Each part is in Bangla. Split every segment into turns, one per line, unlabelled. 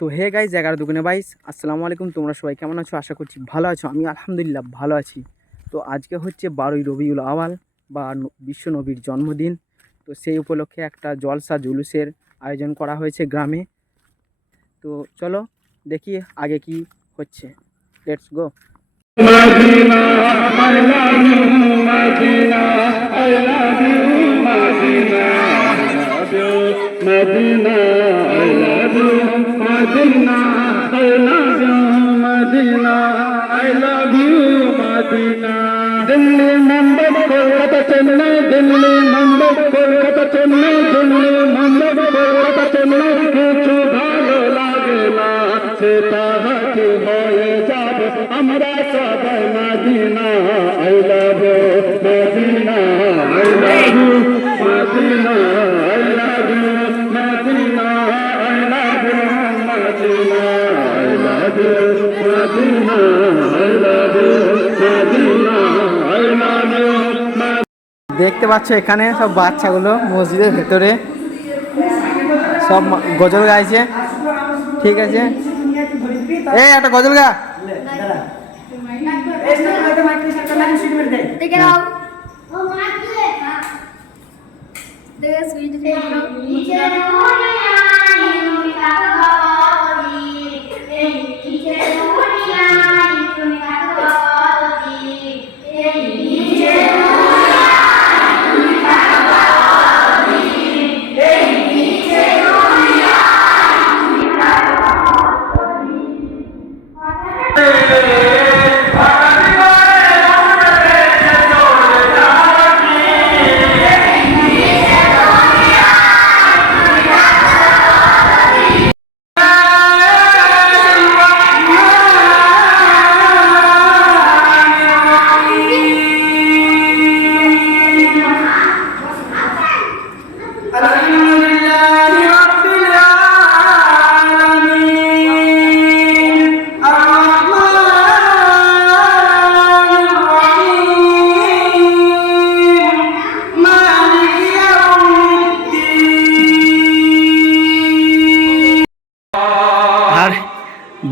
তো হে গাইজ এগারো দুগুনে বাইশ আসসালামু আলাইকুম তোমরা সবাই কেমন আছো আশা করছি ভালো আছো আমি আলহামদুলিল্লাহ ভালো আছি তো আজকে হচ্ছে বারোই রবিউল আওয়াল বা বিশ্ব নবীর জন্মদিন তো সেই উপলক্ষে একটা জলসা জুলুসের আয়োজন করা হয়েছে গ্রামে তো চলো দেখি আগে কি হচ্ছে লেটস গো
কলকাতা চেন্নাই দিল্লি মুম্বাই কলকাতা চেন্নাই, কিছু ভালো লাগে না সেটা হাতি হয়ে যাবে। আমরা সবাই Medina I love Medina I love Medina I love Medina I love Medina I love Medina I love
দেখতে পাচ্ছ এখানে সব বাচ্চাগুলো মসজিদের ভেতরে। সব গজল গাইছে। ঠিক আছে। এই একটা গজল গা।
Take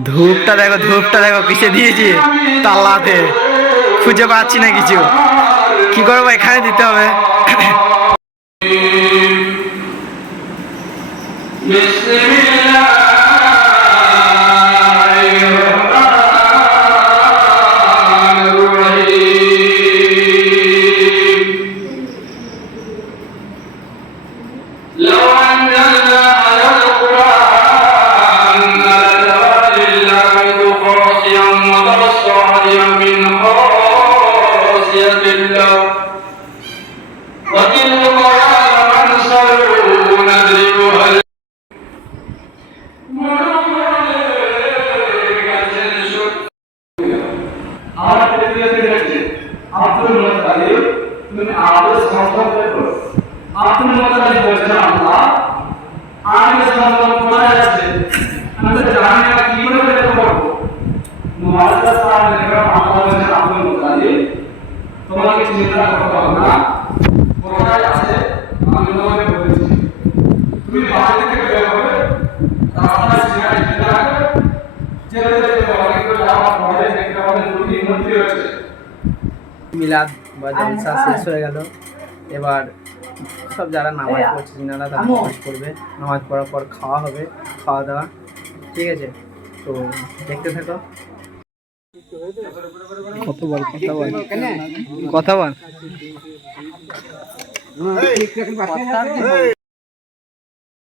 ধূপটা দেখো ধূপটা দেখো, কিসে দিয়েছি? তাল্লাতে। খুঁজে পাচ্ছি না কিছু। কি করব? এখানে দিতে হবে।
আমার টেলিভিশনে দেখছে আব্দুল মুতালিব তুমি আমাদের সংস্থান করো আব্দুল মুতালিব বলছেন আল্লাহ আমি সংস্থান কোথায় আছে? আমি তো জানি না, কি করে বের করব? মুআজ্জা সাহেব দেখলাম তোমাকে চিন্তা করতে হবে না। কোথায় আছে? আমি তোমাকে
মিলাদ বা জলসা শেষ হয়ে গেল। এবার সব যারা নামাজ পড়ছে যিনারা তারা নামাজ পড়বে। নামাজ পড়ার পর খাওয়া হবে খাওয়া দাওয়া। ঠিক আছে? তো দেখতে থাকো। কত বল কথা বল। কথা বল।